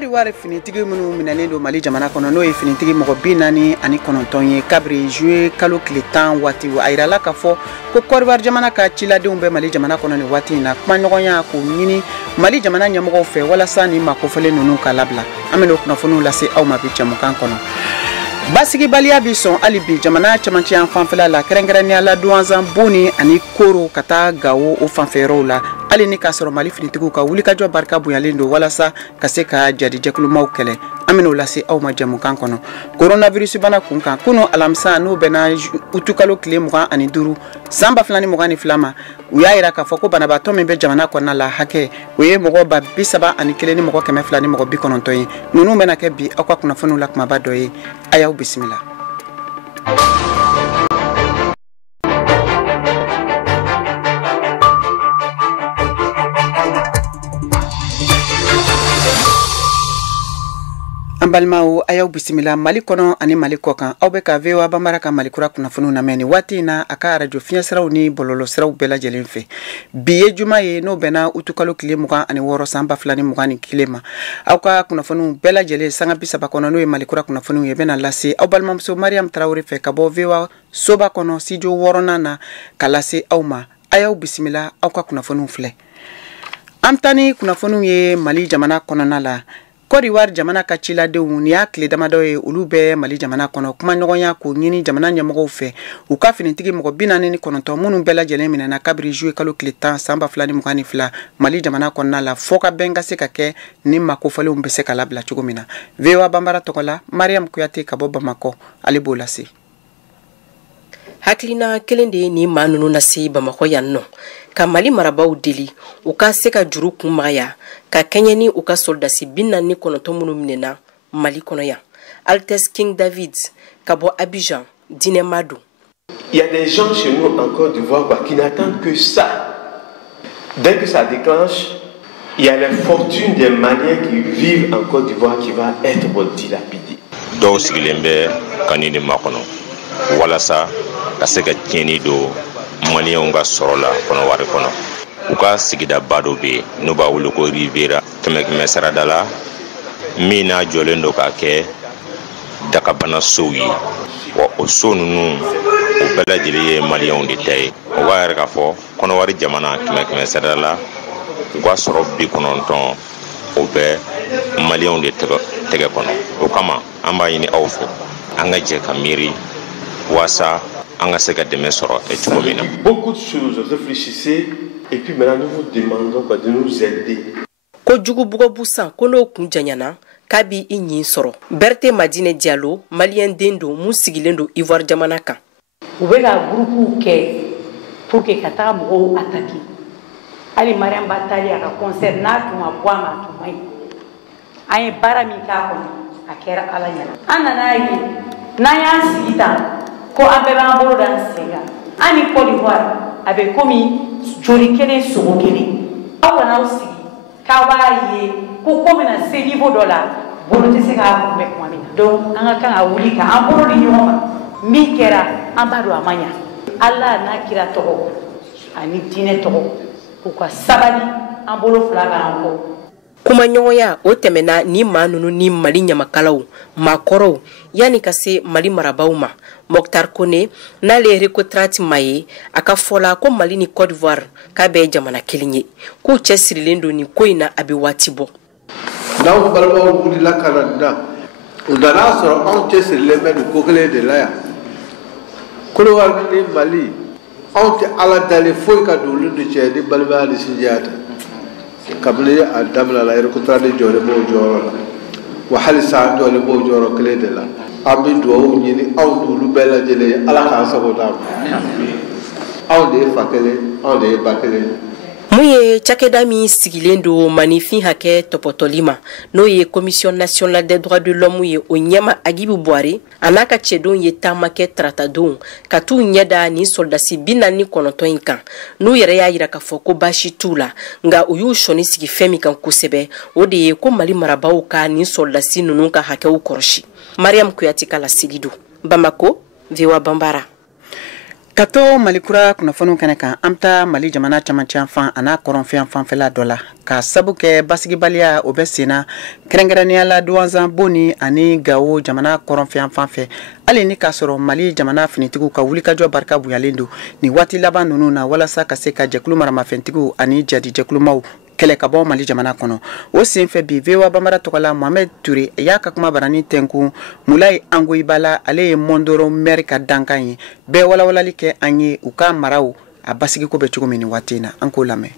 Côte d'Ivoire finitigi minnu minɛlen don Mali jamana kɔnɔ n'o ye finitigi mɔgɔ 49 ye kabiri juillet kalo tile 10 waati a yirala k'a fɔ ko Côte d'Ivoire jamana ka ciladenw bɛ Mali jamana kɔnɔ ni waati in na kumaɲɔgɔnya k'o ɲini Mali jamana ɲɛmɔgɔw fɛ walasa ni makofɔlen ninnu ka labila an bɛna o kunnafoniw lase aw ma bi jamukan kɔnɔ. Basigibaliya bi sɔn hali bi jamana cɛmancɛ yan fanfɛla la kɛrɛnkɛrɛnnenya la douanzan Boni ani Koro ka taa Gawo o fanfɛyɔrɔw la hali ni k'a sɔrɔ Mali finitigiw ka wulikajɔ barika bonyalen don walasa ka se ka jadijɛkulumaw kɛlɛ an bɛna o lase aw ma jamukan kɔnɔ. Coronavirus bana kunkan kunu alamisa n'o bɛnna utukalo tile 25 san 2022 ma u y'a yira k'a fɔ ko banabaatɔ min bɛ jamana kɔnɔna la hakɛ o ye mɔgɔ 71 ni mɔgɔ 200 ni mɔgɔ 90 ye ninnu bɛna kɛ bi aw ka kunnafoniw la kumaba dɔ ye a y'aw bisimila. Balmao ayaw bisimila Mali kɔnɔ ani Mali kɔkan aw bɛ ka VOA Bambara ka Mali kura kunnafoniw lamɛn ni waati in na a ka radio fiɲɛsiraw ni bɔlɔlɔ siraw bɛɛ lajɛlen fɛ bi ye juma ye n'o bɛnna utukalo tile 26 san 2021 ma aw ka kunnafoniw bɛɛ lajɛlen sanga 30 kɔnɔ n'o ye Mali kura kunnafoniw ye bɛna lase aw balimamuso Mariam Traoré fɛ ka bɔ VOA soba kɔnɔ studio 6nan na ka lase aw ma ayaw bisimila aw ka kunnafoniw filɛ an tani kunnafoniw ye Mali jamana kɔnɔna la Côte d'Ivoire jamana ka ciladenw ni y'a tile damadɔ ye olu bɛ Mali jamana kɔnɔ kumaɲɔgɔnya k'o ɲini jamana ɲɛmɔgɔw fɛ u ka finitigi mɔgɔ 49 minnu bɛɛ lajɛlen minɛna kabiri juillet kalo tile 10 san 2022 Mali jamana kɔnɔna la fɔ ka bɛn ka se ka kɛ ni makofɔlenw bɛ se ka labila cogo min na VOA Bambara tɔgɔ la Mariam Kuyate ka bɔ Bamakɔ ale b'o lase. Hakilina kelen de ye ni maa ninnu lase Bamakɔ yan nɔ ka Mali marabaw deli u ka se ka juru kunmaya ka kɛɲɛ ni u ka soldasi 49 minnu minɛna Mali kɔnɔ yan. Altesse King David ka bɔ Abidjan Dinɛ Madou. Il y a des gens chez nous en Côte d'Ivoire qui n'attendent que ça. Dès que ça déclenche, il y a les fortunes des Maliens qui vivent en Côte d'Ivoire qui va être dilapidée. Dɔw sigilen bɛ kanini makɔnɔ walasa ka se ka tiɲɛni don Maliens ka sɔrɔ la kɔnɔwari kɔnɔ u ka sigida ba dɔ bɛ n'u b'a wele ko Rivera kɛmɛ sarada la min n'a jɔlen don k'a kɛ dakabana sow ye wa o so ninnu o bɛɛ lajɛlen ye Maliens de ta ye o b'a yɛrɛ k'a fɔ kɔnɔwari jamana kɛmɛ sarada la u ka sɔrɔ 90 o bɛ Maliens de tɛgɛ kɔnɔ o kama an b'a ɲini aw fɛ an ka jɛ ka miiri wasa an ka se ka dɛmɛ sɔrɔ cogo min na. Beaucoup de choses, réfléchissez et puis maintenant nous vous demandons de nous aider. Ko jugubugo busan ko n'o kun janyana k'a bi i ɲin sɔrɔ Berthe Madine Diallo Malien den don mun sigilen don Ivoire jamana kan. U bɛ ka groupe kɛ pour que ka taga mɔgɔw attaquer hali Mariam ba taali a ka concert n'a tun ma bɔ a ma a tun ma ɲi an ye baara min k'a kɔnɔ a kɛra Ala ɲɛna an nana ye n'an y'an sigi tan ko an bɛɛ b'an bolo da an sen kan an ni Côte d'Ivoire a bɛ komi joli kelen sogo kelen aw kana aw sigi k'aw b'a ye ko bɛna se niveau dɔ la bolo tɛ se k'a kunbɛn kuma min na donc an ka kan ka wuli ka an bolo di ɲɔgɔn ma min kɛra an b'a dɔn a ma ɲa Ala n'a kira tɔgɔ ani diinɛ tɔgɔ k'u ka sabali an bolo fila k'an kɔ. Kumaɲɔgɔnya o tɛmɛna ni maa ninnu ni Mali ɲamakalaw maakɔrɔw yanni ka se Mali marabaw ma Mokhtar Kone n'ale ye recontraite ma ye a ka fɔla ko Mali ni Côte d'Ivoire k'a bɛɛ jamana kelen ye k'u cɛ sirilen don ni ko in na a bɛ waati bɔ. N'aw balimaw wulila ka na da o nana sɔrɔ anw cɛ sirilen bɛ nin ko kelen de la yan Côte d'Ivoire ni Mali anw tɛ Ala dalen foyi ka don olu ni cɛ ni balimaya ni sinjiya tɛ kabini a daminɛ la recontraite jɔlen b'o jɔyɔrɔ la wa hali sa jɔlen b'o jɔyɔrɔ kelen de la an bɛ dugawu ɲini aw n'olu bɛɛ lajɛlen Ala k'an sago d'a ma aw de ye fa kelen aw de ye ba kelen. Mun ye cakɛda min sigilen don manifin hakɛ tɔpɔtɔli ma n'o ye Commission nationale des droits de l'homme ye o ɲɛma Agibu Buhari a n'a ka cɛdenw ye taamakɛ taratadenw ka t'u ɲɛda ni soldasi 49 in kan n'u yɛrɛ y'a yira k'a fɔ ko baasi t'u la nka u y'u sɔnni sigi fɛn min kan kosɛbɛ o de ye ko Mali marabaw ka ni soldasi ninnu ka hakɛw kɔrɔsi. Mariam Kuyate ka laseli don Bamako VOA Bambara. Kato malikura kunnafoniw kɛnɛ kan an bɛ Mali jamana camancɛ fan a n'a kɔrɔnfɛn fanfɛla dɔ la ka sabu kɛ basigibaliya o bɛ senna kɛrɛnkɛrɛnnenya la Douentza Boni ani Gao jamana kɔrɔnfɛn fanfɛ hali ni k'a sɔrɔ Mali jamana finitigiw ka wulikajɔ barika bonyalen don ni waati laban ninnu na walasa ka se ka jɛkulu maramafɛntigiw ani jadi jɛkulumaw kɛlɛ ka bɔ Mali jamana kɔnɔ o senfɛ bi VOA Bambara tɔgɔla Mohamed Touré y'a ka kuma barani tɛnkun Mulayi Angoyibala ale ye Mondoro maire ka dankan ye bɛɛ walawalali kɛ an ye u ka maraw a basigiko bɛ cogo min ni waati in na an k'o lamɛn.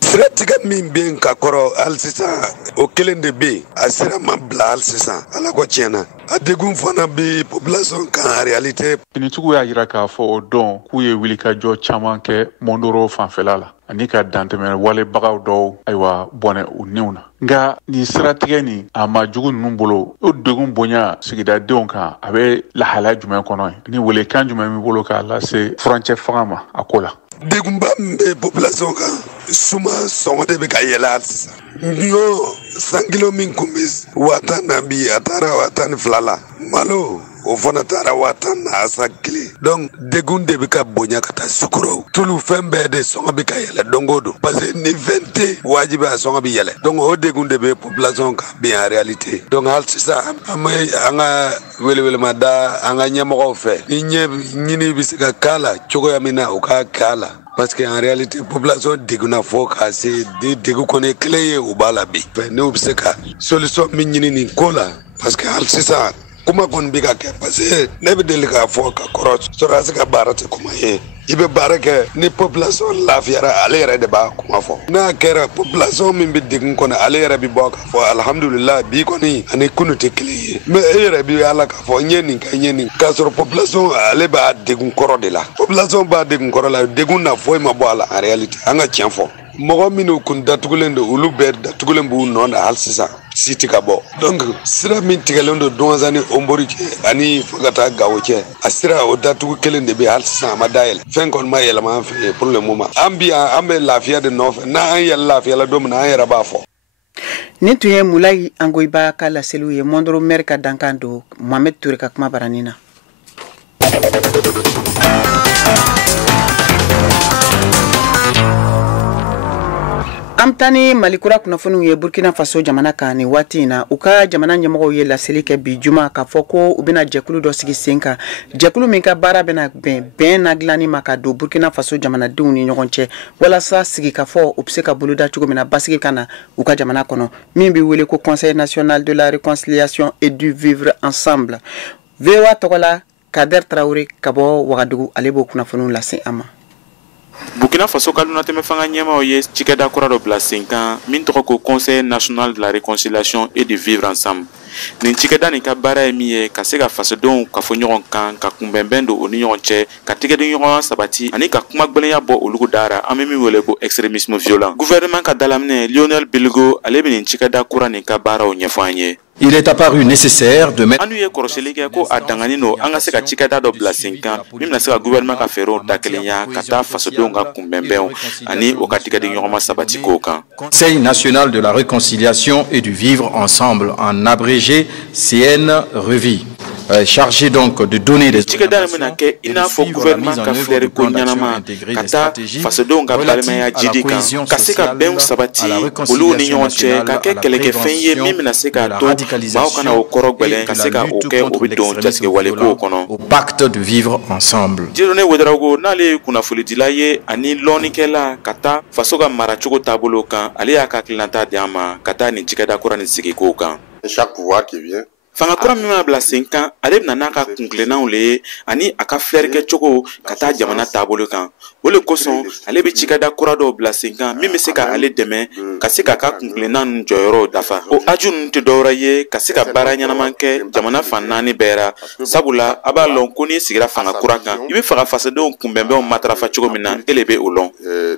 Siratigɛ min bɛ ka kɔrɔ hali sisan o kelen de bɛ yen a sira ma bila hali sisan ala ko tiɲɛna a degun fana bɛ population kan réalité. Finitigiw y'a jira k'a fɔ o dɔn k'u ye wulikajɔ caman kɛ Mondoro fanfɛla la ani ka dantɛmɛ walebagaw dɔw ayiwa bɔnɛ u niw na nka nin siratigɛ nin a ma jugu ninnu bolo o degun bonya sigidadenw kan a bɛ lahalaya jumɛn kɔnɔ ye ni welekan jumɛn b'i bolo k'a lase furancɛ fanga ma a ko la. Degunba min bɛ population kan suma sɔngɔ de bɛ ka yɛlɛ hali sisan ɲɔ san kilo min kun bɛ 10,000 na bi a taara 12,000 la malo o fana taara 10,000 na a san kelen donc degun de bɛ ka bonya ka taa sukoro tulu fɛn bɛɛ de sɔngɔ bɛ ka yɛlɛ don o don parce que ni fɛn tɛ wajibi a sɔngɔ bɛ yɛlɛ donc o degun de bɛ population kan bi en réalité donc hali sisan an bɛ an ka welewelema da an ka ɲɛmɔgɔw fɛ ni ɲɛ ɲini bɛ se ka k'a la cogoya min na o ka k'a la parce que en réalité population degunna fo k'a se degun kɔni kelen ye u b'a la bi n'u bɛ se ka solution min ɲini nin ko la parce que hali sisan kuma kɔni bɛ ka kɛ parce que ne bɛ deli k'a fɔ ka kɔrɔ sɔrɔdasi ka baara tɛ kuma ye i bɛ baara kɛ ni population lafiyara ale yɛrɛ de b'a kuma fɔ n'a kɛra population min bɛ degun kɔnɔ ale yɛrɛ bɛ bɔ k'a fɔ alhamdulillah bi kɔni ani kunu tɛ kelen ye mais e yɛrɛ bɛ ala k'a fɔ n ye nin kɛ n ye nin k'a sɔrɔ population ale b'a degun kɔrɔ de la population b'a degun kɔrɔ la degun na foyi ma bɔ a la en réalité an ka tiɲɛ fɔ mɔgɔ minnu kun datugulen don olu bɛɛ datugulen b'u nɔ na hali sisan si tɛ ka bɔ donc sira min tigɛlen don Douentza ni Ombori cɛ ani fo ka taa Gao cɛ a sira o datugu kelen de bɛ hali sisan a ma dayɛlɛ fɛn kɔni ma yɛlɛma an fɛ pour le moment an bi yan an bɛ lafiya de nɔfɛ n'an yɛlɛ lafiyala don min na an yɛrɛ b'a fɔ. Nin tun ye Mulayi Angoyibala ka laseliw ye Mondoro maire ka dankan don Mohamed Touré ka kuma barani na. Amtani malikura kunnafoniw ye Burkina Faso jamana kan ni waati in na u ka jamana ɲɛmɔgɔw ye laseli kɛ bi juma k'a fɔ ko u bɛna jɛkulu dɔ sigi sen kan jɛkulu min ka baara bɛna bɛn na dilanni ma ka don Burkina Faso jamanadenw ni ɲɔgɔn cɛ walasa sigi ka fɔ u bɛ se ka boloda cogo min na basigi ka na u ka jamana kɔnɔ min bɛ wele ko Conseil national de la réconciliation et du vivre ensemble. VOA tɔgɔla Kader Traoré ka bɔ Wagadugu ale b'o kunnafoniw lase an ma. Burkina Faso ka lunatɛmɛ fanga ɲɛmaaw ye cikɛda kura dɔ bila sen kan min tɔgɔ ko Conseil national de la réconciliation et de vivre ensemble. Nin cikɛda nin ka baara ye min ye ka se ka fasodenw kafo ɲɔgɔn kan ka kunbɛnbɛn don o ni ɲɔgɔn cɛ ka tigɛdi ɲɔgɔn sabati ani ka kuma gbɛlɛnya bɔ olugu dara an bɛ min wele ko extrémisme violent. Gouvernement ka dalaminɛ Lionel Bilgo ale bɛ nin cikɛda kura nin ka baaraw ɲɛfɔ an ye. Il est apparu nécessaire de mettre... Anu ye kɔrɔsili kɛ ko a dangani no an ka se ka cikɛda dɔ bila sen kan min bɛna se ka gouvernement ka fɛɛrɛw dakelenya ka taa fasodenw ka kunbɛnbɛnw ani o ka tigɛdi ɲɔgɔnma sabati kow kan. Conseil national de la réconciliation et du vivre ensemble, en abrégé CN Revi. Chargé donc de donner des cikɛda min bɛna kɛ i n'a fɔ gouvernement ka filɛri ko ɲɛnama ka taa fasodenw ka balimaya jidi kan ka se ka bɛnw sabati olu ni ɲɔgɔn cɛ ka kɛ kɛlɛkɛfɛn ye min bɛna se ka to maaw kana o kɔrɔ gwɛlɛn ka se ka o kɛ o bɛ don jatigɛ wale kow kɔnɔ. Au pacte de vivre ensemble. Dieudonné Ouédraogo n'ale ye kunnafolidila ye ani lɔnnikɛla ka taa faso ka maracogo taabolo kan ale y'a ka hakilinata di an ma ka taa nin cikɛda kura nin sigi kow kan. Chaque pouvoir qui vient fanga kura min mana bila sen kan ale bɛna n'a ka kuntilennanw le ye ani a ka filɛrikɛ cogo ka taa jamana taabolo kan o le kosɔn ale bɛ cikɛda kura dɔw bila sen kan min bɛ se ka ale dɛmɛ ka se k'a ka kuntilenna ninnu jɔyɔrɔw dafa o aju ninnu tɛ dɔwɛrɛ ye ka se ka baara ɲɛnaman kɛ jamana fan naani bɛɛ ra sabula a b'a lɔn ko n'i sigira fanga kura kan i bɛ fɛ ka fasodenw kunbɛnbɛnw matarafa cogo min na e le bɛ o lɔn.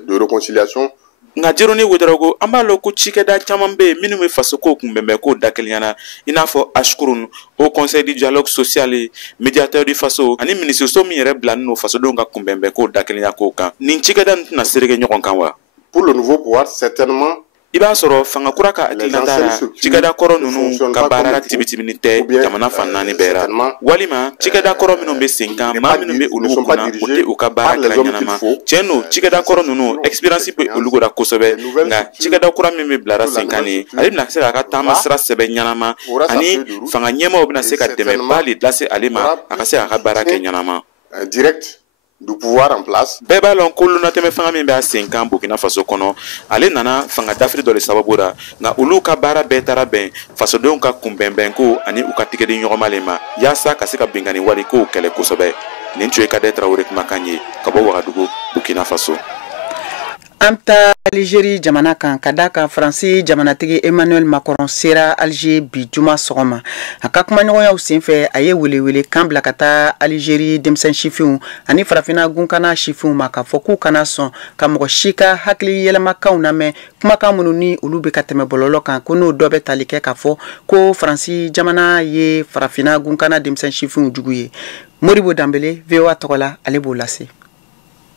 De réconciliation. Nka Dieudonné Ouédraogo an b'a lɔn ko cikɛda caman bɛ yen minnu bɛ fasoko kunbɛnbɛnko dakeleyana i n'a fɔ Ashkurun au conseil du dialogue social médiateur du faso ani minisiso min yɛrɛ bilanen don fasodenw ka kunbɛnbɛnko dakelenya kow kan nin cikɛda nin tɛna serege ɲɔgɔn kan wa. Pour le nouveau pouvoir certainement i b'a sɔrɔ fanga kura ka hakilina t'a la cikɛda kɔrɔ ninnu ka baara tibitibini tɛ jamana fan naani bɛɛ ra walima cikɛda kɔrɔ minnu bɛ sen kan maa minnu bɛ olu kunna o tɛ u ka baara kɛra ɲɛnama tiɲɛ don cikɛda kɔrɔ ninnu expérience bɛ olu la kosɛbɛ nka cikɛda kura min bɛ bilara sen kan nin ale bɛna se k'a ka taama sira sɛbɛn ɲɛnama ani fanga ɲɛmaaw bɛna se ka dɛmɛba de lase ale ma a ka se k'a ka baara kɛ ɲɛnama direct du pouvoir en place. Bɛɛ b'a lɔn ko lunatɛmɛ fanga min b'a sen kan Burkina Faso kɔnɔ ale nana fanga dafiri dɔ de sababu la nka olu ka baara bɛɛ taara bɛn fasodenw ka kunbɛnbɛnko ani u ka tigɛdi ɲɔgɔnmalen ma yaasa ka se ka bɛnkanni wale kow kɛlɛ kosɛbɛ nin tun ye Kade Traoré kumakan ye ka bɔ Wagadugu Burkina Faso. An bɛ Algérie jamana kan ka da kan Faransi jamanatigi Emmanuel Macron sera Alger bi juma sɔgɔma a ka kumaɲɔgɔnyaw senfɛ a ye welewele kan bila ka taa Algérie denmisɛn sifinw ani farafina gunkana sifinw ma k'a fɔ k'u kana sɔn ka mɔgɔ si ka hakili yɛlɛmakanw lamɛn kumakan minnu ni olu bɛ ka tɛmɛ bɔlɔlɔ kan ko n'o dɔ bɛ tali kɛ k'a fɔ ko Faransi jamana ye farafina gunkana denmisɛn sifinw jugu ye. Moribo Dambele VOA tɔgɔ la ale b'o lase.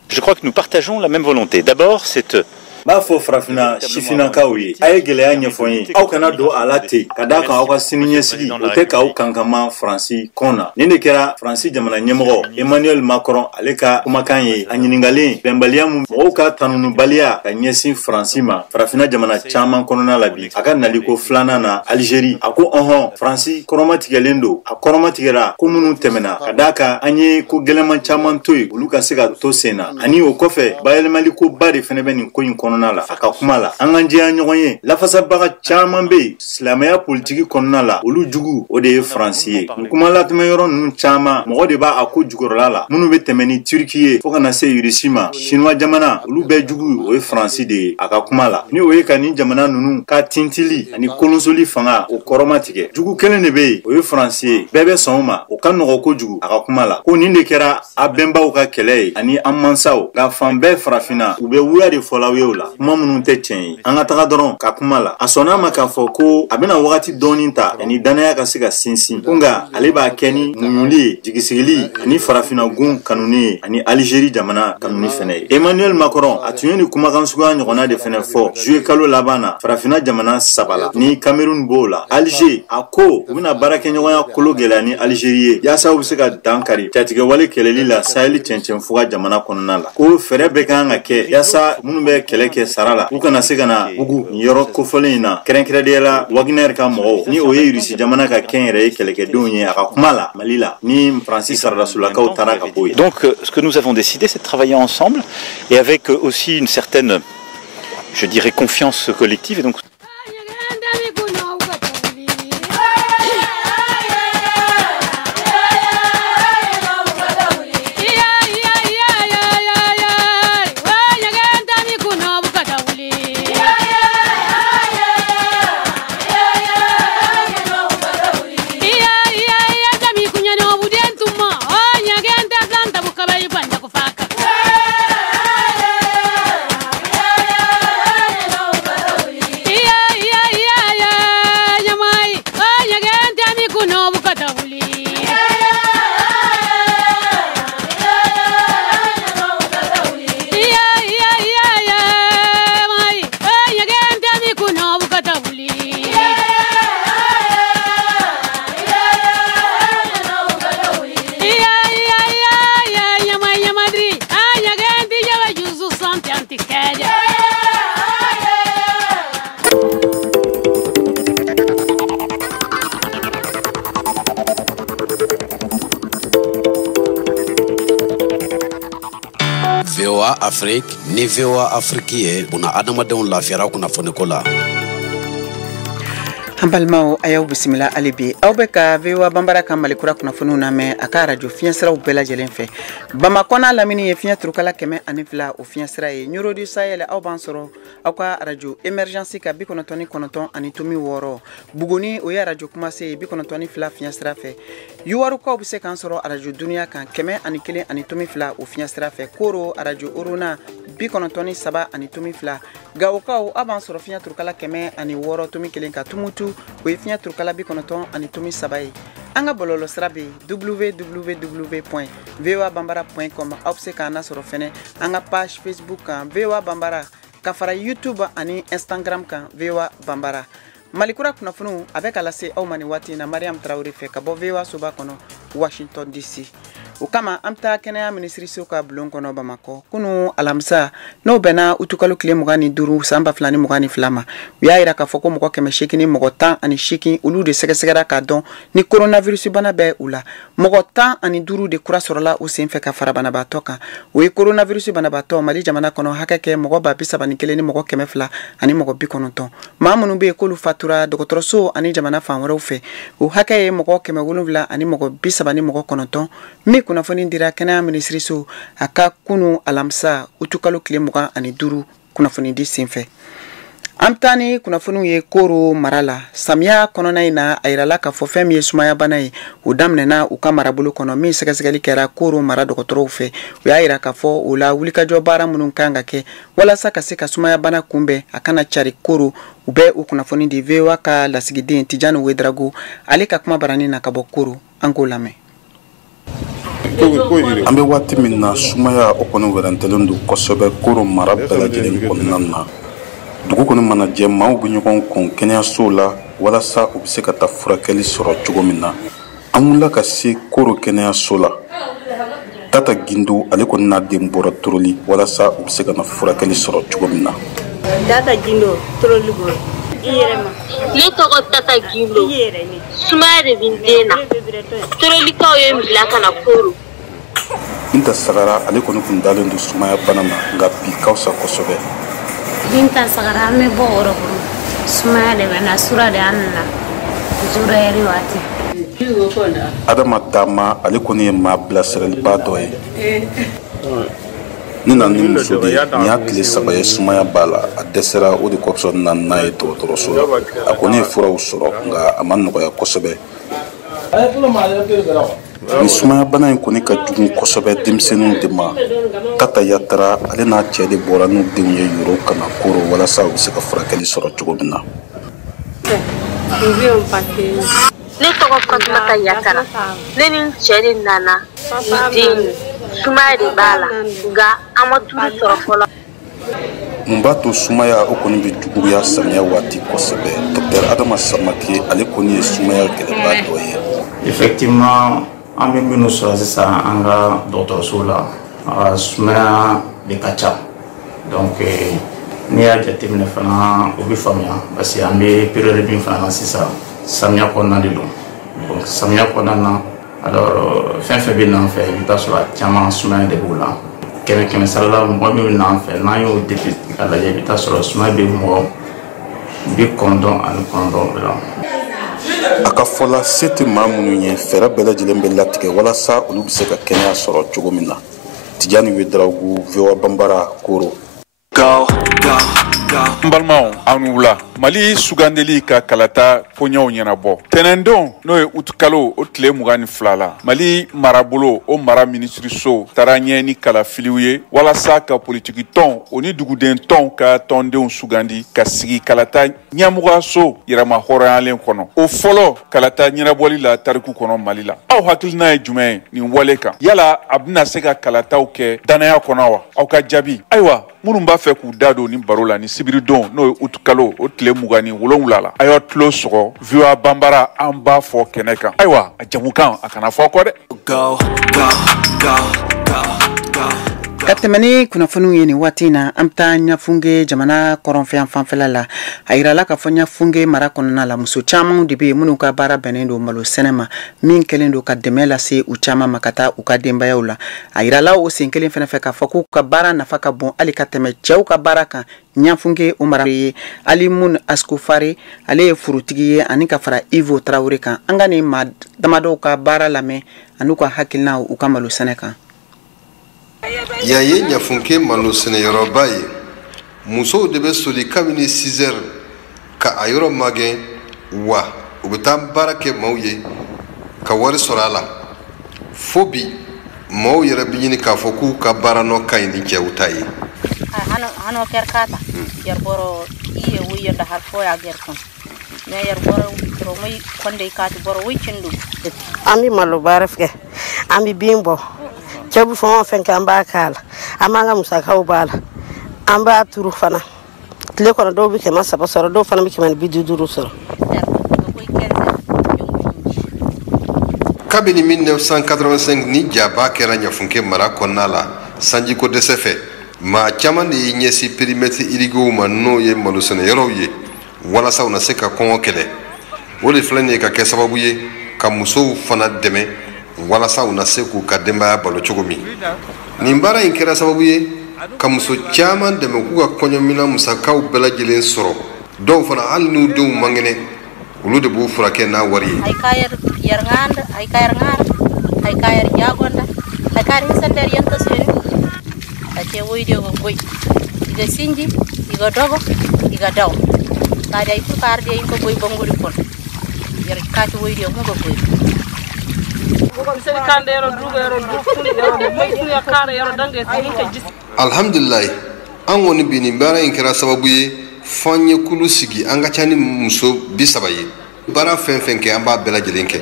Je crois que nous partageons la même volonté. D'abord, c'est b'a fɔ farafina sifinnakaw ye a ye gwɛlɛya ɲɛfɔ ye aw kana don a la ten ka da kan aw ka sini ɲɛsigi o tɛ k'aw kankama Faransi kɔn na nin de kɛra Faransi jamana ɲɛmɔgɔ Emmanuel Macron ale ka kumakan ye a ɲiningalen bɛnbaliya min mɔgɔw ka tanunubaliya ka ɲɛsin Faransi ma farafina jamana caman kɔnɔna la bi a ka naliko filanan na Algérie a ko Faransi kɔrɔmatigɛlen don a kɔrɔmatigɛra ko minnu tɛmɛna ka da kan an ye ko gɛlɛman caman to yen olu ka se ka to sen na ani o kɔfɛ bayɛlɛmaliko ba de fɛnɛ bɛ nin ko in kɔnɔ la a ka kuma la an kan jɛya ɲɔgɔn ye lafasabaga caman bɛ yen silamɛya politiki kɔnɔna la olu jugu o de ye Faransi ye nin kuma latɛmɛ yɔrɔ ninnu caman mɔgɔ de b'a a ko jukɔrɔla la minnu bɛ tɛmɛ ni Turki ye fo kana se Russie ma Chinois jamana olu bɛɛ jugu o ye Faransi de ye a ka kuma la ni o ye ka nin jamana ninnu ka tintili ani kolonsoli fanga o kɔrɔmatigɛ jugu kelen de bɛ yen o ye Faransi ye bɛɛ bɛ sɔn o ma o ka nɔgɔ kojugu a ka kuma la ko nin de kɛra a bɛnbaw ka kɛlɛ ye ani an mansaw nka fan bɛɛ farafina u bɛ wuya de fɔlaw ye o la kuma minnu tɛ tiɲɛ ye an ka taga dɔrɔn ka kuma la a sɔnna ma k'a fɔ ko a bɛna wagati dɔɔni ta ani danaya ka se ka sinsin ko nka ale b'a kɛ ni muɲuli ye jigisigili ani farafinagun kanuni ye ani Algérie jamana kanuni fɛnɛ ye Emmanuel Macron a tun ye ni kumakan suguya ɲɔgɔnna de fɛnɛ fɔ juillet kalo laban na farafina jamana saba la ni Cameroun b'o la Alger a ko u bɛna baarakɛɲɔgɔnya kolo gɛlɛya ni Algérie ye yaasa u bɛ se ka dankari jatigɛwale kɛlɛli la Sahel cɛncɛnfuga jamana kɔnɔna la ko fɛɛrɛ bɛ kan ka kɛ yaasa minnu bɛ kɛlɛ kɛ sara la u kana se ka na bugu nin yɔrɔ kofɔlen in na kɛrɛnkɛrɛnnenya la Wagner ka mɔgɔw ni o ye Russie jamana ka kɛn yɛrɛ ye kɛlɛkɛdenw ye a ka kuma la Mali la ni Faransi saradasolakaw taara ka bɔ yen. Donc ce que nous avons décidé c'est de travailler ensemble et avec aussi une certaine, je dirais, confiance collective et donc VOA Afrique ni VOA Afrique ye buna adamadenw lafiyara kunnafoni ko la. An balimaw a y'aw bisimila hali bi aw bɛ ka VOA Bambara ka malikura kunnafoniw lamɛn a ka radio fiɲɛsiraw bɛɛ lajɛlen fɛ Bamakɔ n'a lamini ye fiɲɛ turukala 102 o fiɲɛsira ye Ɲorodi Sahel aw b'an sɔrɔ aw ka radio émergence ka 99 ani tomi 6 Buguni o ye radio kumase ye 92 fiɲɛsira fɛ Yuwarukaw bɛ se k'an sɔrɔ radio Dunuya kan 101 ani tomi 2 o fiɲɛsira fɛ Koro radio Orona 93 ani tomi 2 Gawokaw aw b'an sɔrɔ fiɲɛ turukala 106 tomi 1 ka Tumutu o ye fiɲɛ turukala 93 ani tomi 3 ye an ka bɔlɔlɔ sira bɛ www.voabambara.com aw bɛ se k'an lasɔrɔ fɛnɛ an ka page Facebook kan VOA Bambara ka fara YouTube ani Instagram kan VOA Bambara. Malikura kunafunu avec alase au mani wati na Mariam Traoré fe ka bo VOA Soba kono Washington DC. Ukama amta kenya ministri soka bulon kono Bamako kunu alamsa no bena utukalu kile mugani duru samba flani mugani flama ya ira ka foko mugo keme shikini mugo tan ani shiki ulu de segesegara ka don ni coronavirus bana be ula mugo tan ani duru de kura sorola usen fe ka fara bana batoka we coronavirus bana bato mali jamana kono hakake mugo ba bisa bani kele ni mugo keme fla ani mugo bikono ton mamunu be kolu fatura dokotoroso ani jamana fanwaro fe u hakaye mugo keme wuluvla ani mugo bisa bani mugo kono ton mi kuna foni ndira kenya ministri so aka kunu alamsa utukalo kile muga ani duru kuna foni di sinfe amtani kuna foni ye koro marala samia kono na ina airala ka fo femi sumaya banai udamne na ukamara bulu kono mi segasgali kera koro mara dokotoro fe ya ira ka fo ula wulika jo bara munun kanga ke wala saka sika sumaya bana kumbe akana chari koro ube ukuna foni di vewa ka lasigide tijano wedrago alika kuma barani na kabokoro angolame an bɛ waati min na sumaya o kɔni wɛrɛntɛlen don kosɛbɛ koro mara bɛɛ lajɛlen kɔnɔna na dugu kɔni mana jɛ maaw bɛ ɲɔgɔn kun kɛnɛyasow la walasa u bɛ se ka taa furakɛli sɔrɔ cogo min na an wulila ka se koro kɛnɛyaso la Tata Gindo ale kɔni n'a den bɔra Toroli walasa u bɛ se ka na furakɛli sɔrɔ cogo min na. Tata Gindo Toroli bɔra ne tɔgɔ Tata Gindo sumaya de bɛ n den na Torolikaw ye n bila ka na Koro. Binta Sagara ale kɔni kun dalen don sumaya bana na nka bi ka fisa kosɛbɛ. Binta Sagara an bɛ bɔ o yɔrɔ kɔnɔ sumaya de bɛ na sura de an na jura yɛrɛ waati. Adama Dama ale kɔni ye maa bilasiraliba dɔ ye. Ne na ni muso de ni y'a tile 3 ye sumaya b'a la a dɛsɛra o de kɔsɔn na n'a ye dɔgɔtɔrɔso la a kɔni ye furaw sɔrɔ nka a ma nɔgɔya kosɛbɛ. Ni sumaya bana in kɔni ka jugu kosɛbɛ denmisɛnninw de ma Tata Yatara ale n'a cɛ de bɔra n'u denw ye yoro kana Koro walasa u bɛ se ka furakɛli sɔrɔ cogo min na. Ne tɔgɔ Fatumata Yatara ne ni n cɛ de nana ni den sumaya de b'a la nka an ma turu sɔrɔ fɔlɔ. Mun b'a to sumaya o kɔni bɛ juguya samiya waati kosɛbɛ Dr Adama Samake ale kɔni ye sumaya gɛlɛnba dɔ ye. Effectivement an bɛ minnu sɔrɔ sisan an ka dɔgɔtɔrɔso la sumaya de ka ca donc n'i y'a jateminɛ fana o bɛ faamuya parce que an bɛ période min fana na sisan samiya kɔnɔna de don donc samiya kɔnɔna na alors fɛn fɛn bɛ n'an fɛ i bɛ taa sɔrɔ a caman sumaya de b'o la kɛmɛ sara la mɔgɔ min bɛ n'an fɛ n'an y'o dépisté ka lajɛ i bɛ taa sɔrɔ sumaya bɛ mɔgɔ 99 la. A ka fɔla se tɛ maa minnu ye fɛɛrɛ bɛɛ lajɛlen bɛ latigɛ walasa olu bɛ se ka kɛnɛya sɔrɔ cogo min na. Tijani Wedraogo, VOA Bambara, Koro. Mbalmaw an wula Mali sugandeli ka kalata koɲɛw ɲɛnabɔ tɛnɛndon n'o ye utukalo o tile 22 la Mali marabolo o mara minisiriso taara ɲɛ ni kalafiliw ye walasa ka politiki tɔn o ni duguden tɔn ka tɔndenw sugandi ka sigi kalata ɲɛmɔgɔso yɛrɛma hɔrɔnyalen kɔnɔ o fɔlɔ kalata ɲɛnabɔli la tariku kɔnɔ Mali la aw hakilina ye jumɛn ye nin wale kan yala a bɛna se ka kalataw kɛ danaya kɔnɔ wa aw ka jaabi ayiwa minnu b'a fɛ k'u da don ni baro la ni sibiridon n'o ye utukalo o tile 27 la a y'aw tulo sɔgɔ VOA Bambara an b'a fɔ kɛnɛ kan ayiwa a jamukan a kana fɔ kɔ dɛ. Ka tɛmɛni kunnafoniw ye nin waati na an bɛ taa Ɲafunge jamana kɔrɔnfɛn fanfɛla la a yirala ka fɔ Ɲafunge mara kɔnɔna la muso caman de bɛ yen minnu ka baara bɛnnen don malo sɛnɛ ma min kɛlen don ka dɛmɛ lase u caman ma ka taa u ka denbayaw la a yirala o sen kelen fana fɛ k'a fɔ k'u ka baara nafa ka bon hali ka tɛmɛ cɛw ka baara kan Ɲafunge o mara ye Alimun Askofare ale ye furutigi ye ani ka fara Ivo Traoré kan an ka nin maa damadɔw ka baara lamɛn ani ka hakilinaw u ka malo sɛnɛ kan. Yaye Ɲafunke malo sɛnɛyɔrɔba ye musow de bɛ soli kabini 6 heures ka a yɔrɔ magɛn wa u bɛ taa baara kɛ maaw ye ka wari sɔrɔ a la fo bi maaw yɛrɛ bɛ ɲini k'a fɔ k'u ka baara nɔ ka ɲi ni cɛw ta ye. Hano kerkata yar boro iye wuye da har foya gerkon ne yar boro romai konde kati boro wicindu ami malo barafke ami bimbo cebu fon fen kan ba kala amanga musaka ubala amba turu fana tile kɔnɔ dɔw bɛ 300 sɔrɔ dɔw fana bɛ 250 sɔrɔ. Kabini 1985 ni jaba kɛra Ɲafunke mara kɔnɔna la sanjiko dɛsɛ fɛ maa caman de ye ɲɛsi périmètre irrigué ma n'o ye malosɛnɛyɔrɔw ye walasa u na se ka kɔngɔ kɛlɛ. O de filɛ nin ye ka kɛ sababu ye ka musow fana dɛmɛ walasa u na se k'u ka denbaya balo cogo min. Nin baara in kɛra sababu ye ka muso caman dɛmɛ k'u ka kɔɲɔmina musakaw bɛɛ lajɛlen sɔrɔ. Dɔw fana hali n'u denw man kɛnɛ olu de b'u furakɛ n'a wari ye. Ay kayar jagonda ay kayar hisander yanta sireni ace woyde go boy iga sinji iga dogo iga daw kadi ay fu karde ay ko boy bangori kon yer kati woyde mo go boy alhamdulillah an woni bini bara in kɛra sababu ye fanye kulu sigi an ka ca ni muso 30 ye bara fɛn fɛn kɛ an b'a bɛɛ lajɛlen kɛ.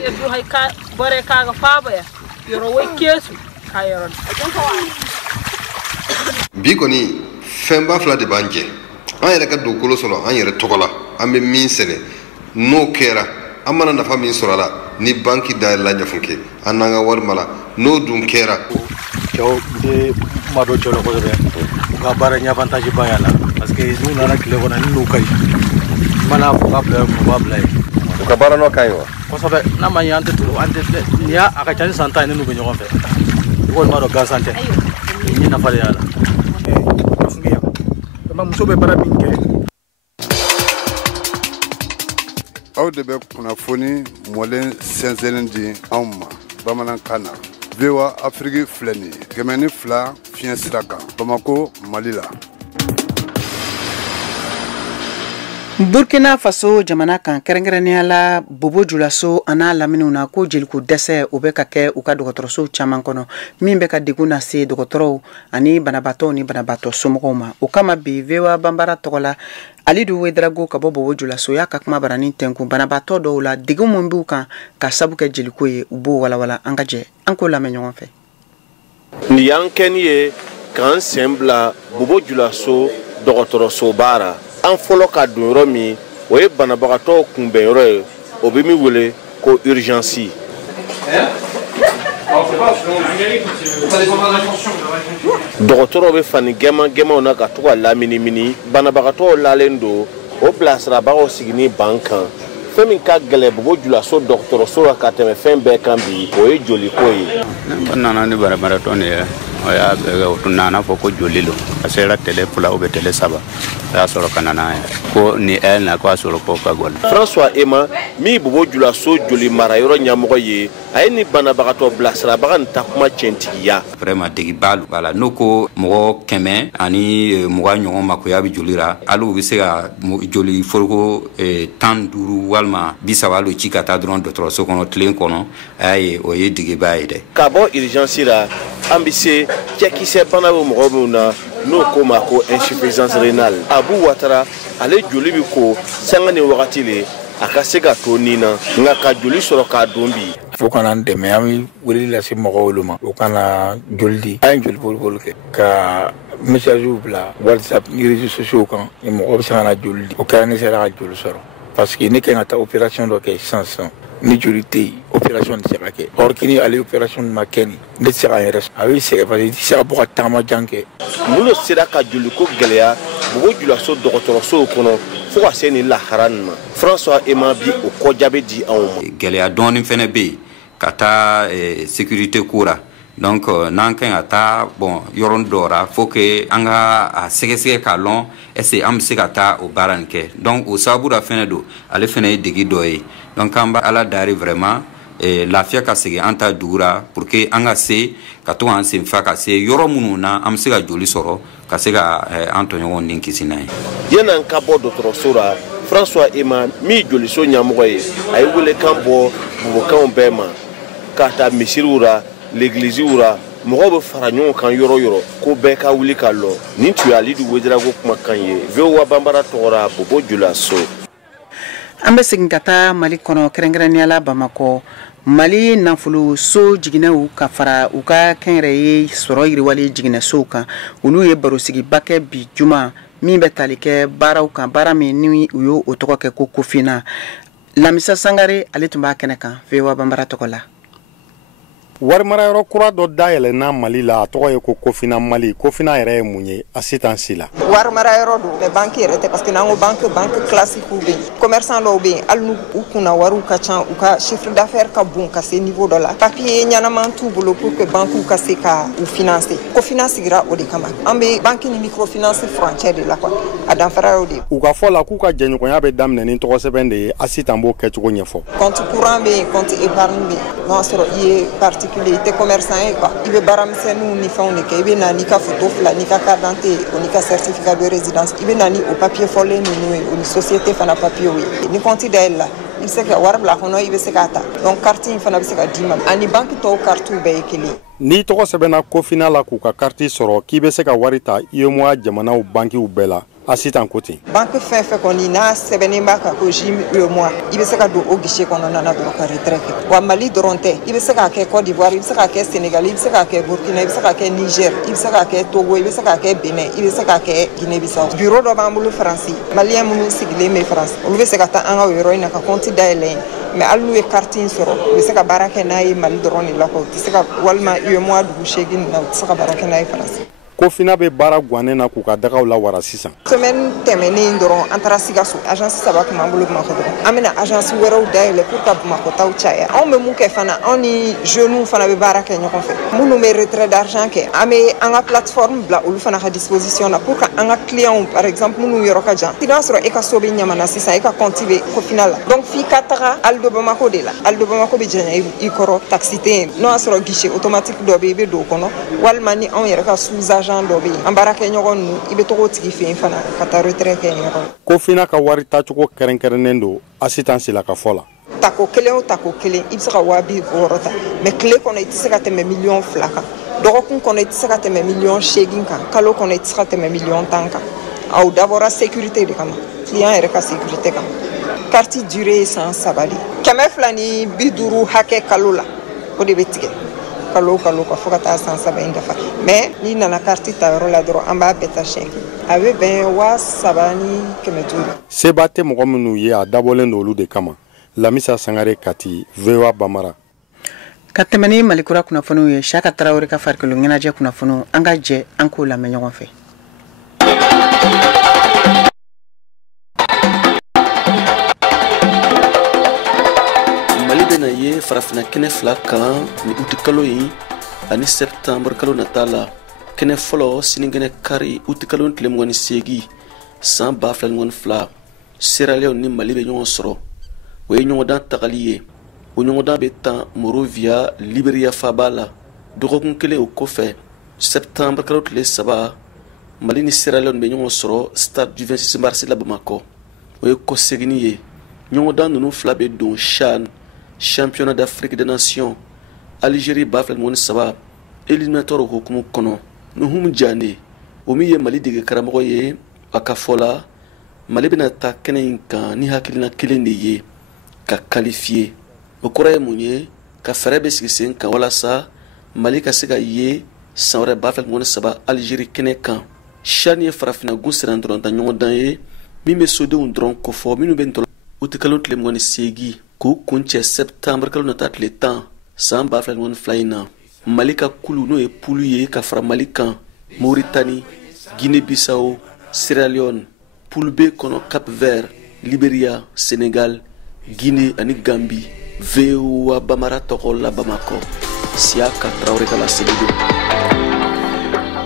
Bi kɔni fɛnba fila de b'an jɛ an yɛrɛ ka dugukolo sɔrɔ an yɛrɛ tɔgɔ la an bɛ min sɛnɛ n'o kɛra an mana nafa min sɔrɔ a la ni banki dayɛlɛla Ɲafunke an n'an ka wari mara n'o dun kɛra. Cɛw bɛ kuma dɔ cɛw la kosɛbɛ u ka baara ɲɛ avantage ba y'a la parce que n'u nana tile kɔnɔ ni n'u ka ɲi mana fɔ k'a bila u b'a bila yen. U ka baara nɔ ka ɲi wa. Kosɛbɛ n'a ma ɲɛ an tɛ turu an tɛ nin y'a a ka ca ni san 10 ye ne n'u bɛ ɲɔgɔn fɛ u kɔni b'a dɔn gansan tɛ nin ye nafa de y'a la. Muso bɛ baara min kɛ. Aw de bɛ kunnafoni mɔlen sɛnsɛnni di anw ma bamanankan na. VOA Afrique filɛ nin ye 102 fiɲɛ sira kan Bamako Mali la. Burkina Faso jamana kan kɛrɛnkɛrɛnnenya la Bobo Julaso an'a laminiw na ko jeliko dɛsɛ o bɛ ka kɛ u ka dɔgɔtɔrɔsow caman kɔnɔ min bɛ ka degun lase dɔgɔtɔrɔw ani banabaatɔw ni banabaatɔ somɔgɔw ma. O kama bi VOA Banbara tɔgɔ la Alidu Wedrago ka bɔ Bobo Julaso y'a ka kuma barani tɛnku banabaatɔ dɔw la degun mun b'u kan ka sabu kɛ jeliko ye u b'o walawala an ka jɛ an k'o lamɛn ɲɔgɔn fɛ. Nin y'an kɛni ye k'an sen bila Bobo Julaso dɔgɔtɔrɔso baara. An fɔlɔ ka don yɔrɔ min o ye banabagatɔw kunbɛn yɔrɔ ye o bɛ min wele ko urgence. Dɔgɔtɔrɔw bɛ fani gɛmagɛmaw na ka to ka lamini banabagatɔw lalen don o bilasirabagaw sigini ban kan fɛn min ka gɛlɛ Bobo Julaso dɔgɔtɔrɔso la ka tɛmɛ fɛn bɛɛ kan bi o ye joliko ye. Ne nana ni banabagatɔ nin ye o y'a nana fɔ ko joli lo a sera tele 2 ou tele 3 o y'a sɔrɔ ka na n'a ye ko ni ɛl na ko a sɔrɔ ko ka gɔli. François Ema min Bobo Julaso joli mara yɔrɔ ɲɛmɔgɔ ye a ye ni banabagatɔ bilasirabaga nin takuma tiɲɛtigiya. Vraiment degiba voilà n'o ko mɔgɔ 100 ani 20 ɲɔgɔn makoya bɛ joli la hali u bɛ se ka joli foroko 15 walima 30 hali ci ka taa dɔrɔn dɔgɔtɔrɔso kɔnɔ tile kɔnɔ a y'a ye o ye degiba ye dɛ. Ka bɔ urgence la an bɛ se cɛkisɛ bana bɛ mɔgɔ minnu na n'o ko ma ko insuffisance rénale. Abu Watara ale joli bɛ ko sanga ni wagati le a ka se ka to nin na nka ka joli sɔrɔ k'a don bi. Fo kana dɛmɛ an bɛ wele lase mɔgɔw olu ma o kana joli di an ye joli boliboli kɛ ka messagew bila WhatsApp ni réseaux sociaux kan ni mɔgɔ bɛ se ka na joli di o kɛra ne sera ka joli sɔrɔ parce que ne kan ka taa opération dɔ kɛ sisan ni joli tɛ yen opération tɛ se ka kɛ or que ni ale opération ma kɛ nin ne tɛ se ka n yɛrɛ sɔrɔ a bɛ sɛgɛn parce que i tɛ se ka bɔ ka taama jan kɛ. Minnu sera ka joliko gɛlɛya Bobo Julaso dɔgɔtɔrɔsow kɔnɔ fo ka se nin lahara nin ma François Ema bi o kɔjaabi di anw ma. Gɛlɛya dɔɔnin fɛnɛ bɛ yen ka taa sécurité ko la donc n'an kan ka taa bon yɔrɔ dɔ la faut que an ka a sɛgɛsɛgɛ k'a lɔn est-ce que an bɛ se ka taa o baara nin kɛ donc o sababu la fɛnɛ don ale fɛnɛ ye degi dɔ ye donc an bɛ ala dari vraiment lafiya ka segin an ta dugu la pour que an ka se ka to an sen fa ka se yɔrɔ minnu na an bɛ se ka joli sɔrɔ ka se ka an tɔɲɔgɔnw ni kisi n'a ye. Yan'an ka bɔ dɔgɔtɔrɔso la François Ema min joliso ɲɛmɔgɔ ye a ye welekan bɔ bobokanw bɛɛ ma k'a ta misiriw la l'églisiw la mɔgɔw bɛ fara ɲɔgɔn kan yɔrɔ yɔrɔ ko bɛɛ ka wuli ka lɔ nin tun ye Alidu Wedrago kumakan ye VOA Banbara tɔgɔ la Bobo Julaso. An bɛ segin ka taa Mali kɔnɔ kɛrɛnkɛrɛnnenya la Bamakɔ Mali nafolo so jiginɛw ka fara u ka kɛnyɛrɛye sɔrɔ yiriwali jiginɛsow kan olu ye barosigiba kɛ bi juma min bɛ tali kɛ baaraw kan baara min ni u y'o o tɔgɔ kɛ ko Kofina. Lamisa Sangare ale tun b'a kɛnɛ kan VOA Bambara tɔgɔ la. Warimarayɔrɔ kura dɔ dayɛlɛnna Mali la a tɔgɔ ye ko Kofina Mali. Kofina yɛrɛ ye mun ye assistance la. Warimarayɔrɔ don mais banque yɛrɛ tɛ parce que n'an ko banque classique bɛ yen commerçant dɔw bɛ yen hali n'u kunna wariw ka ca u ka chiffre d'affaires ka bon ka se niveau dɔ la papier ɲɛnaman t'u bolo pour que banques ka se ka u financer. Kofina sigira o de kama an bɛ banque ni microfinance frontière de la quoi a danfara y'o de ye. U ka fɔ la k'u ka jɛɲɔgɔnya bɛ daminɛ ni tɔgɔ sɛbɛn de ye assistant b'o kɛcogo ɲɛfɔ. Compte courant bɛ yen compte épargne bɛ yen n'o y'a sɔrɔ i ye particulier i tɛ commerçant ye quoi i bɛ baaramisɛnninw ni fɛnw de kɛ i bɛ na n'i ka photo fila n'i ka carte d'identité o n'i ka certificat de résidence i bɛ na ni o papier fɔlen ninnu ye o ni société fana papier ye ni compte dayɛlɛ la i bɛ se ka wari bila kɔnɔ i bɛ se k'a ta donc carte in fana bɛ se ka d'i ma ani banque tɔw cartes bɛɛ ye kelen ye. N'i tɔgɔ sɛbɛnna Kofina la k'u ka carte sɔrɔ k'i bɛ se ka wari ta UEMOA jamanaw banquiw bɛɛ la assistant ko ten. Banque fɛn fɛn kɔni n'a sɛbɛnnen b'a kan ko JIM UEMOA i bɛ se ka don o guichet kɔnɔna na dɔrɔn ka retrait kɛ wa Mali dɔrɔn tɛ i bɛ se k'a kɛ Côte d'Ivoire i bɛ se k'a kɛ Sénégal i bɛ se k'a kɛ Burkina i bɛ se k'a kɛ Niger i bɛ se k'a kɛ Togo i bɛ se k'a kɛ Benin i bɛ se k'a kɛ Guinée Bissau. Bureau dɔ b'an bolo Faransi maliyɛn minnu sigilen bɛ Faransi olu bɛ se ka taa an ka o yɔrɔ in na ka compte dayɛlɛ yen mais hali n'u ye carte in sɔrɔ u bɛ se ka baara kɛ n'a ye Mali dɔrɔn de la quoi u tɛ se ka walima UEMOA dugu 8 na u tɛ se ka baara kɛ n'a ye Faransi. Kofina bɛ baara guwanen na k'u ka dagaw lawara sisan. Semaine tɛmɛnen dɔrɔn an taara Sikaso agence 3 tun b'an bolo Bamakɔ dɔrɔn an bɛna agence wɛrɛw dayɛlɛ pour ka Bamakɔtaw caya anw bɛ mun kɛ fana anw ni jeunes fana bɛ baara kɛ ɲɔgɔn fɛ minnu bɛ retrait d'argent kɛ an bɛ an ka plateforme bila olu fana ka disposition na pour que an ka clients par exemple minnu yɔrɔ ka jan n'a sɔrɔ e ka so bɛ Ɲamana sisan e ka compte bɛ Kofina la donc f'i ka taga Aldo Bamako de la Aldo Bamako bɛ janya i kɔrɔ taxi tɛ yen n'o y'a sɔrɔ guichet automatique dɔ bɛ yen i bɛ don o kɔnɔ walima ni anw yɛrɛ ka sous agent dɔ bɛ yen an baara kɛ ɲɔgɔn ninnu i bɛ togo tigi fɛ yen fana ka taa retrait kɛ yen yɔrɔ. Kofina ka wari tacogo kɛrɛnkɛrɛnnen don assistance la ka fɔ la. Tako kelen o tako kelen i bɛ se ka 260 ta mais tile kɔnɔ i tɛ se ka tɛmɛ 2 kan dɔgɔkun kɔnɔ i tɛ se ka tɛmɛ 8 kan kalo kɔnɔ i tɛ se ka tɛmɛ 10 kan aw dabɔra sécurité de kama client yɛrɛ ka sécurité kama carte durée ye san 3 de 250 hakɛ kalo la o de bɛ tigɛ kalo ka fo ka taa san 3 in dafa mais n'i nana carte ta yɔrɔ la dɔrɔn an b'a bɛɛ ta siɲɛ a bɛ bɛn 3,500. Seba tɛ mɔgɔ minnu ye a dabɔlen don olu de kama Lamisa Sangare Kati VOA Bambara. Ka tɛmɛ ni Malikura kunnafoniw ye Saka Tarawele ka farikolo ɲɛnajɛ kunnafoniw an ka jɛ an k'o lamɛn ɲɔgɔn fɛ. Mali bɛna ye farafina kɛnɛ 2 kan ni uti kalo in ani septembre kalo nata la kɛnɛ fɔlɔ sinikɛnɛ kari uti kalo tile 28 san 2022 Sierra Leone ni Mali bɛ ɲɔgɔn sɔrɔ o ye ɲɔgɔndan tagali ye o ɲɔgɔndan bɛ tan Monrovia Liberia faba la dɔgɔkun kelen o kɔfɛ septembre kalo tile 3 Mali ni Sierra Leone bɛ ɲɔgɔn sɔrɔ stade du 26 mars la Bamakɔ o ye kɔsegini ye ɲɔgɔndan ninnu 2 bɛ don CHAN Championnat d'Afrique des Nations Algérie 2023 éliminatoire o hukumu kɔnɔ ni humu jane o min ye Mali dege karamɔgɔ ye a ka fɔ la Mali bɛna taa kɛnɛ in kan ni hakilina kelen de ye ka qualifier o kɔrɔ ye mun ye ka fɛɛrɛ bɛ sigi sen kan walasa Mali ka se ka ye san wɛrɛ 2023 Algérie kɛnɛ kan CHAN ye farafina gun siran dɔrɔn ta ɲɔgɔndan ye min bɛ sodenw dɔrɔn kofɔ minnu bɛ ntɔla o tɛ kalo tile 28 k'u kuncɛ septembre kalo nata tile 10 san 2022 in na Mali ka kulu n'o ye pulu ye ka fara Mali kan Mauritanie Guinée Bissau Sierra Leone pulu B kɔnɔ Cap Vert Liberia Sénégal Guinée ani Gambie VOA Bambara tɔgɔ la Bamakɔ Siyaka Tarawele ka laseli don.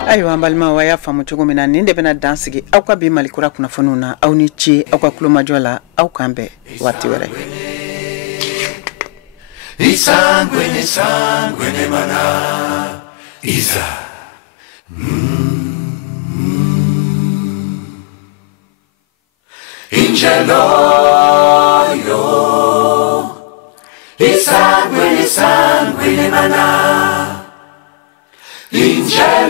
Ayiwa an balimaw a y'a faamu cogo min na nin de bɛna dan sigi aw ka bi Malikura kunnafoniw na aw ni ce aw ka kulomajɔ la aw k'an bɛn waati wɛrɛ. Isanguene sanguene mana Isa Ingeloyo Isanguene sanguene mana Ingel